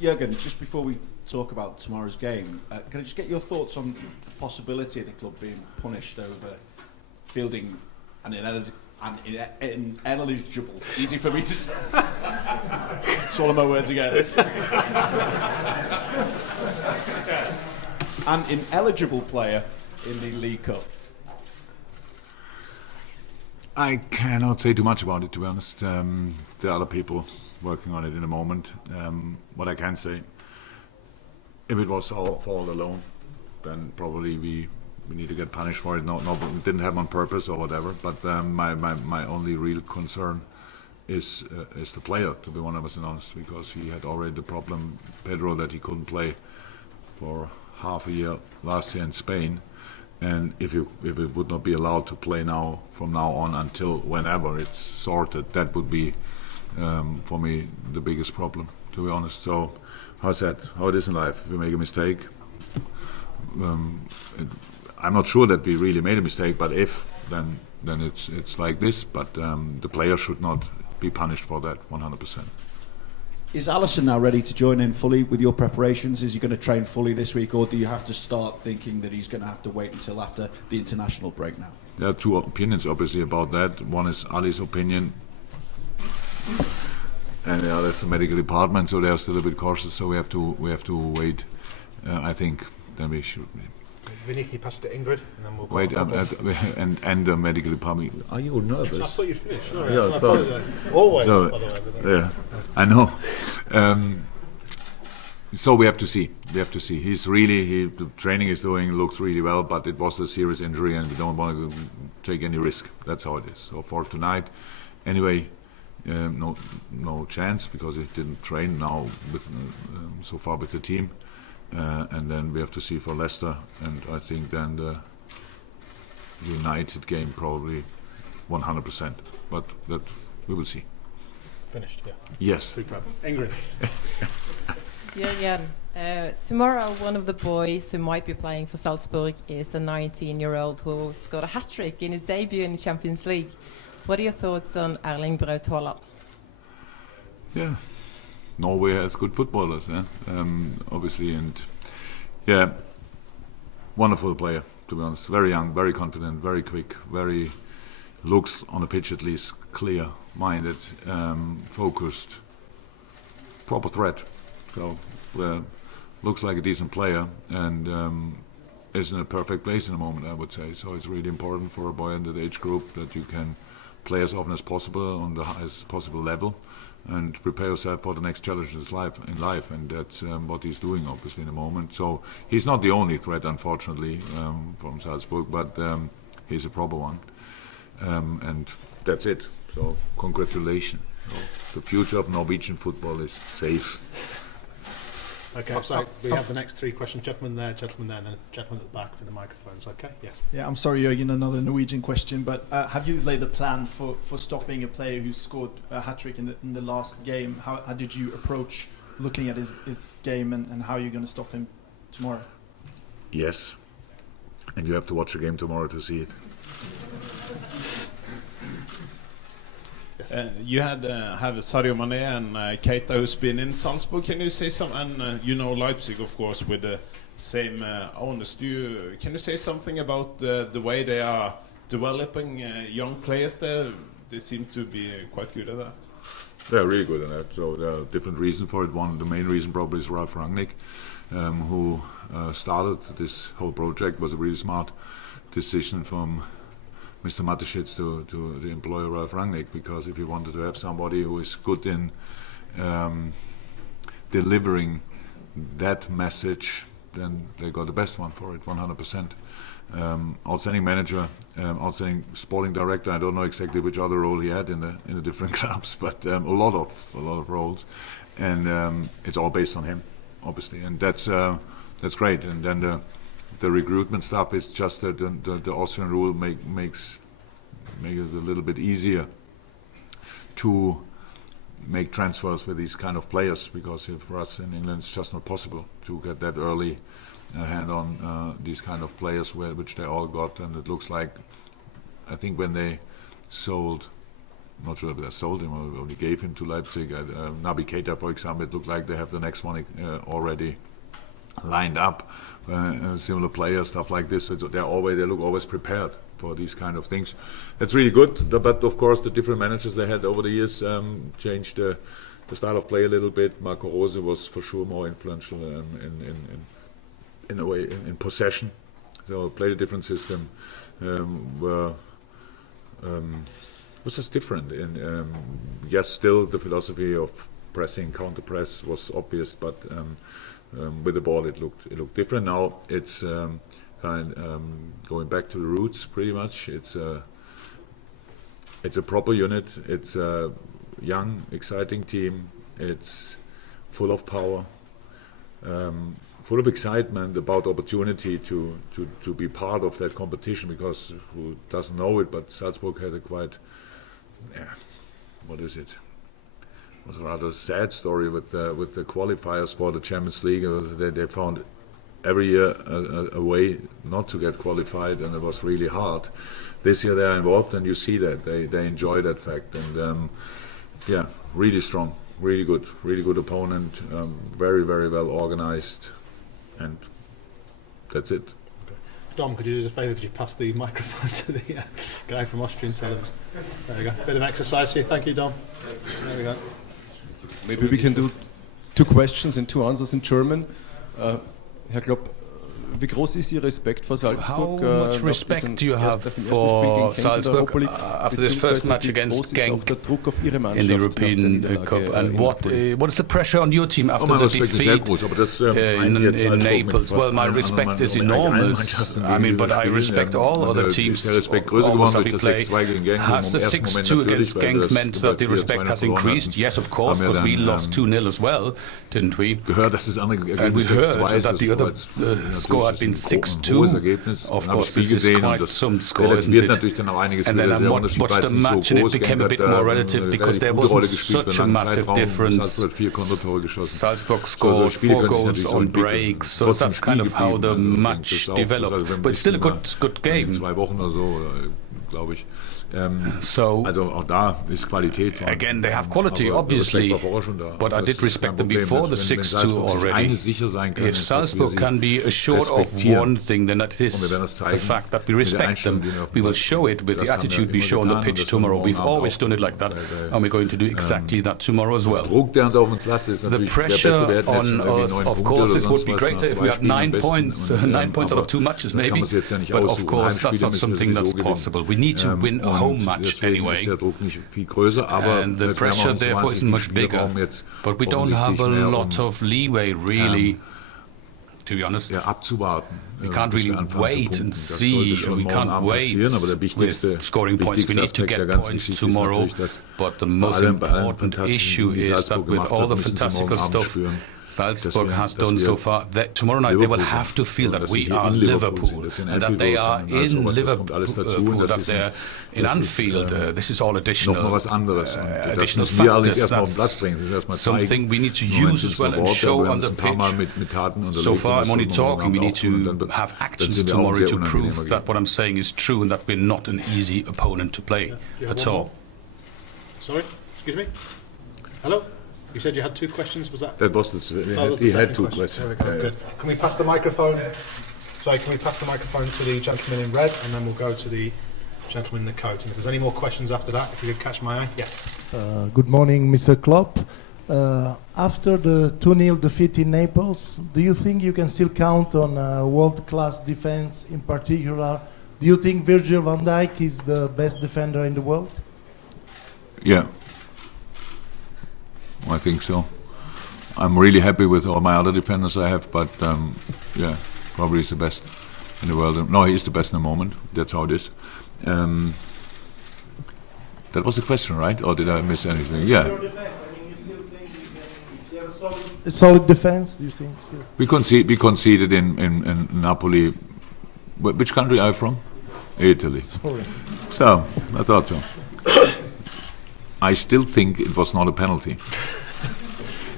Jurgen, just before we talk about tomorrow's game, can I just get your thoughts on the possibility of the club being punished over fielding an ineligible, easy for me to say, swallow my words again, an ineligible player in the League Cup? I cannot say too much about it, to be honest. There are other people working on it in a moment. What I can say, if it was our fault alone, then probably we need to get punished for it. No, it didn't happen on purpose or whatever. But my only real concern is the player, to be 100% honest, because he had already the problem, Pedro, that he couldn't play for half a year last year in Spain. And if it would not be allowed to play now, from now on until whenever it's sorted, that would be for me the biggest problem, to be honest. So, how's that? How it is in life? If we make a mistake, I'm not sure that we really made a mistake. But if, then it's like this. But the player should not be punished for that 100%. Is Alisson now ready to join in fully with your preparations? Is he going to train fully this week, or do you have to start thinking that he's going to have to wait until after the international break now? There are two opinions, obviously, about that. One is Ali's opinion, and the other is the medical department. So they are still a bit cautious. So we have to wait. I think then we should. Vinny, pass it to Ingrid, and then we'll go. Wait, and the medical department. Are you nervous? I thought you'd finished. Sorry, Yeah, always. So, by the way, yeah, I know. So we have to see. He's really. The training he's doing looks really well, but it was a serious injury, and we don't want to take any risk. That's how it is. So for tonight, anyway, no chance because he didn't train now so far with the team. And then we have to see for Leicester, and I think then the United game probably 100%, but that we will see. Finished, yeah. Yes. Superb. Ingrid. Yeah. Tomorrow, one of the boys who might be playing for Salzburg is a 19-year-old who scored a hat-trick in his debut in the Champions League. What are your thoughts on Erling Braut Haaland? Yeah. Norway has good footballers, obviously, and yeah, wonderful player, to be honest. Very young, very confident, very quick, very looks on the pitch at least clear-minded, focused, proper threat. So looks like a decent player and is in a perfect place in the moment, I would say. So it's really important for a boy in that age group that you can play as often as possible on the highest possible level, and prepare yourself for the next challenges in life, and that's what he's doing obviously in the moment. So he's not the only threat, unfortunately, from Salzburg, but he's a proper one, and that's it. So congratulations. So the future of Norwegian football is safe. Okay, so we have the next three questions. Gentleman there, and then a gentleman at the back for the microphones. Okay, yes. Yeah, I'm sorry, Jurgen, another Norwegian question, but have you laid a plan for stopping a player who scored a hat-trick in the last game? How did you approach looking at his game, and how are you going to stop him tomorrow? Yes, and you have to watch the game tomorrow to see it. You have Sadio Mane and Keita, who's been in Salzburg. Can you say something? And you know Leipzig, of course, with the same owners. Can you say something about the way they are developing young players there? They seem to be quite good at that. They're really good at that. So there are different reasons for it. The main reason probably is Ralf Rangnick, who started this whole project. It was a really smart decision from Mr. Mateschitz to employ Ralf Rangnick, because if you wanted to have somebody who is good in delivering that message, then they got the best one for it, 100%. Outstanding manager, outstanding sporting director. I don't know exactly which other role he had in the different clubs, but a lot of roles, and it's all based on him, obviously, and that's great. And then the recruitment stuff is just that the Austrian rule makes it a little bit easier to make transfers with these kind of players, because for us in England it's just not possible to get that early hand on these kind of players, which they all got. And it looks like, I think when they sold not sure if they sold him or only gave him to Leipzig. Naby Keita, for example, it looked like they have the next one already lined up. Similar players, stuff like this. So they look always prepared for these kind of things. That's really good. But of course, the different managers they had over the years changed the style of play a little bit. Marco Rose was for sure more influential in a way in possession. So played a different system. Was just different. Yes, still the philosophy of pressing, counter press was obvious, but with the ball it looked different. Now it's going back to the roots pretty much. It's a proper unit. It's a young, exciting team. It's full of power, full of excitement about opportunity to be part of that competition. Because who doesn't know it, but Salzburg had a quite what is it? It was a rather sad story with the qualifiers for the Champions League. They found every year a way not to get qualified, and it was really hard. This year they are involved, and you see that they enjoy that fact. And really strong, really good opponent, very well organized, and that's it. Dom, could you do us a favour? Could you pass the microphone to the guy from Austrian television? There we go. Bit of exercise here. Thank you, Dom. There we go. Maybe we can do 2 questions and 2 answers in German. Herr Klopp, wie groß ist Ihr Respekt vor Salzburg? How much respect do you have for Salzburg after this first match against Genk in the European Cup? And what is the pressure on your team after the defeat in Naples? Well, my respect is enormous. I mean, but I respect all other teams. Almost that we play. Has the 6-2 against Genk meant that the respect has increased? Yes, of course, because we lost 2-0 as well, didn't we? And we heard that the other score had been 6-2. Of course, this is quite some score, isn't it? And then I watched the match and it became a bit more relative because there wasn't such a massive difference. Salzburg scored 4 goals on breaks, so that's kind of how the match developed. But it's still a good game. So again, they have quality, obviously, but I did respect them before the 6-2 already. If Salzburg can be assured of one thing, then that is the fact that we respect them. We will show it with the attitude we show on the pitch tomorrow. We've always done it like that, and we're going to do exactly that tomorrow as well. The pressure on us, of course, it would be greater if we had 9 points, 9 points out of 2 matches maybe, but of course that's not something that's possible. We need to win a home match anyway, and the pressure therefore isn't much bigger, but we don't have a lot of leeway really, to be honest. We can't really wait and see, we can't wait with scoring points. We need to get points tomorrow, but the most important issue is that with all the fantastical stuff Salzburg has done so far, that tomorrow night they will have to feel that we are Liverpool, and that they are in Liverpool, that they're in Anfield. This is all additional factors. That's something we need to use as well and show on the pitch. So far I'm only talking, we need to have actions tomorrow to prove that what I'm saying is true and that we're not an easy opponent to play at all. Sorry, excuse me? Hello? You said you had 2 questions, was that? That was he had 2 questions. There we go, good. Can we pass the microphone? Sorry, can we pass the microphone to the gentleman in red, and then we'll go to the gentleman in the coat. And if there's any more questions after that, if you could catch my eye. Yes. Good morning, Mr. Klopp. After the 2-0 defeat in Naples, do you think you can still count on world-class defense in particular? Do you think Virgil van Dijk is the best defender in the world? Yeah. I think so. I'm really happy with all my other defenders I have, but yeah, probably he's the best in the world. No, he is the best in the moment. That's how it is. That was the question, right? Or did I miss anything? Yeah. Your defense, I mean, you still think you have a solid defense? Do you think still? We conceded in Napoli. Which country are you from? Italy. Sorry. So I thought so. I still think it was not a penalty.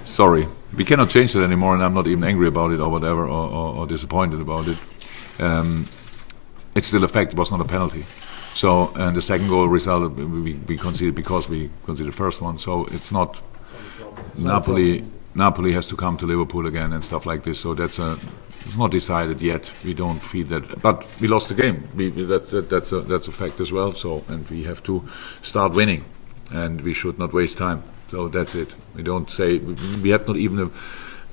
Sorry. We cannot change that anymore, and I'm not even angry about it or whatever, or disappointed about it. It's still a fact, it was not a penalty. So, and the second goal result we conceded because we conceded the first one. So it's not Napoli has to come to Liverpool again and stuff like this. So it's not decided yet. We don't feel that, but we lost the game. That's a fact as well. So, and we have to start winning, and we should not waste time. So that's it. We don't say we have not even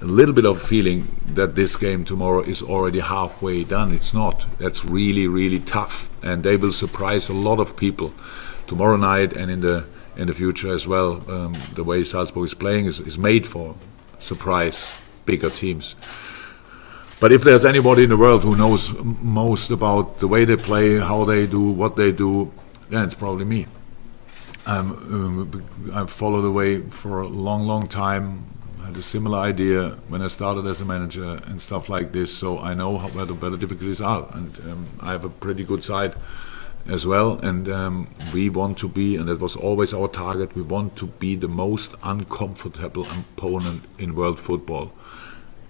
a little bit of feeling that this game tomorrow is already halfway done. It's not. That's really, really tough, and they will surprise a lot of people tomorrow night and in the future as well. The way Salzburg is playing is made for surprise bigger teams. But if there's anybody in the world who knows most about the way they play, how they do, what they do, then it's probably me. I've followed the way for a long, long time. I had a similar idea when I started as a manager and stuff like this, so I know where the difficulties are. And I have a pretty good side as well, and we want to be, and that was always our target, we want to be the most uncomfortable opponent in world football.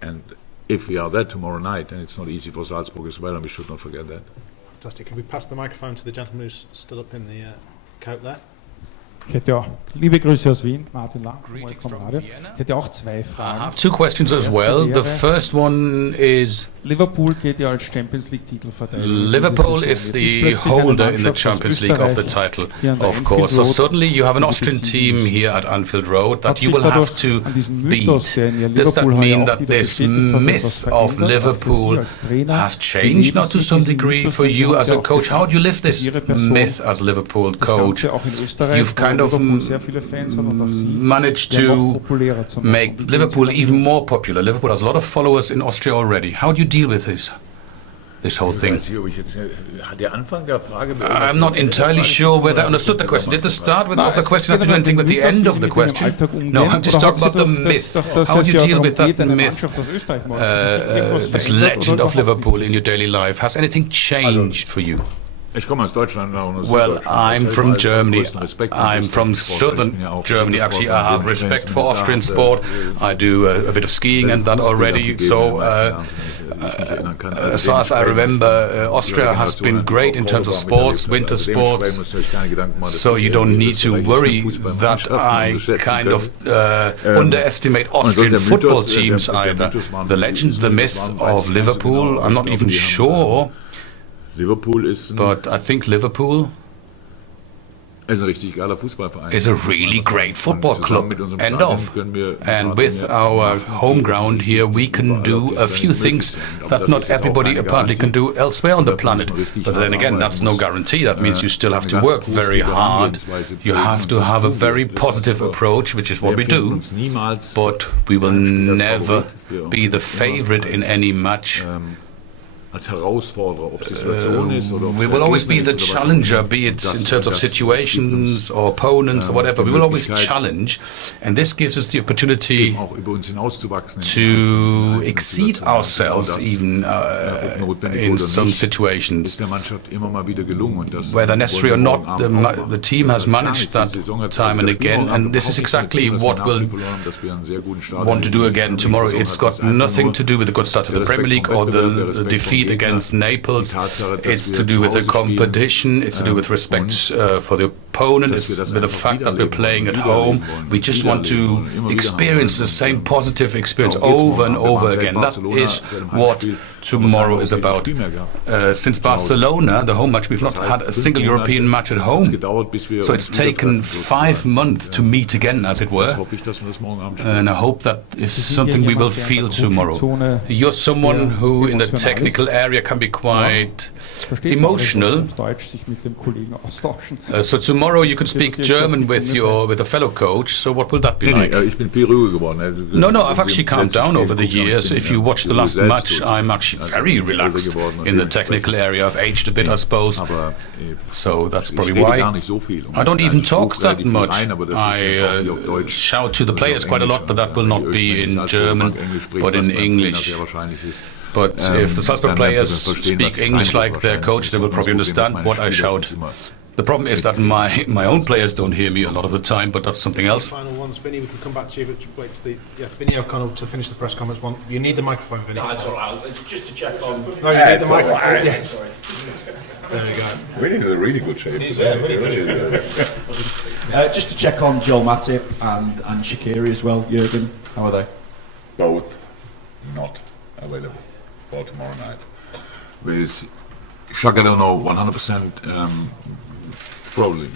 And if we are that tomorrow night, then it's not easy for Salzburg as well, and we should not forget that. Fantastic. Can we pass the microphone to the gentleman who's stood up in the coat there? Liebe Grüße aus Wien, Martin Lang. Ich hätte auch zwei Fragen. I have two questions as well. The first one is Liverpool geht ja als Champions League Titelverteidiger. Liverpool is the holder in the Champions League of the title, of course. So suddenly you have an Austrian team here at Anfield Road that you will have to beat. Does that mean that this myth of Liverpool has changed now to some degree for you as a coach? How do you live this myth as Liverpool coach? You've kind of managed to make Liverpool even more popular. Liverpool has a lot of followers in Austria already. How do you deal with this whole thing? I'm not entirely sure whether I understood the question. Did the start of the question have to do anything with the end of the question? No, I'm just talking about the myth. How do you deal with that myth, this legend of Liverpool in your daily life? Has anything changed for you? Well, I'm from Germany. I'm from southern Germany. Actually, I have respect for Austrian sport. I do a bit of skiing and that already. So, as far as I remember, Austria has been great in terms of sports, winter sports. So you don't need to worry that I kind of underestimate Austrian football teams either. The legend, the myth of Liverpool, I'm not even sure. But I think Liverpool is a really great football club, end of. And with our home ground here, we can do a few things that not everybody apparently can do elsewhere on the planet. But then again, that's no guarantee. That means you still have to work very hard. You have to have a very positive approach, which is what we do. But we will never be the favorite in any match. We will always be the challenger, be it in terms of situations or opponents or whatever. We will always challenge, and this gives us the opportunity to exceed ourselves even in some situations. Whether necessary or not, the team has managed that time and again, and this is exactly what we'll want to do again tomorrow. It's got nothing to do with the good start to the Premier League or the defeat against Naples. It's to do with the competition, it's to do with respect for the opponent, it's with the fact that we're playing at home. We just want to experience the same positive experience over and over again. That is what tomorrow is about. Since Barcelona, the home match, we've not had a single European match at home. So it's taken 5 months to meet again, as it were. And I hope that is something we will feel tomorrow. You're someone who, in the technical area, can be quite emotional. So tomorrow you can speak German with a fellow coach. So what will that be like? No, I've actually calmed down over the years. If you watch the last match, I'm actually very relaxed in the technical area. I've aged a bit, I suppose. So that's probably why. I don't even talk that much. I shout to the players quite a lot, but that will not be in German, but in English. But if the Salzburg players speak English like their coach, they will probably understand what I shout. The problem is that my own players don't hear me a lot of the time, but that's something else. Final ones, Vinny. We can come back to you, but wait to Vinny O'Connell to finish the press conference. You need the microphone, Vinny. No, it's all right. It's just to check on. No, you need the microphone. Right. Yeah. Sorry. There we go. Vinny's in a really good shape. Just to check on Joel Matip and Shaqiri as well, Jurgen. How are they? Both not available for tomorrow night. With Shaq, I don't know 100%. Probably,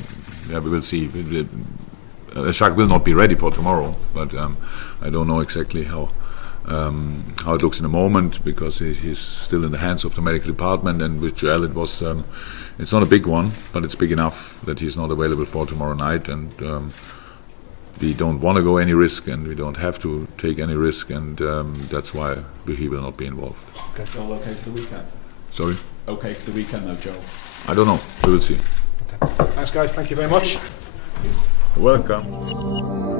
yeah, we will see. Shaq will not be ready for tomorrow, but I don't know exactly how it looks in the moment, because he's still in the hands of the medical department. And with Joel, it was it's not a big one, but it's big enough that he's not available for tomorrow night. And we don't want to go any risk, and we don't have to take any risk, and that's why he will not be involved. Okay, Joel, okay for the weekend? Sorry? Okay for the weekend though, Joel? I don't know. We will see. Okay. Thanks, guys. Thank you very much. Welcome.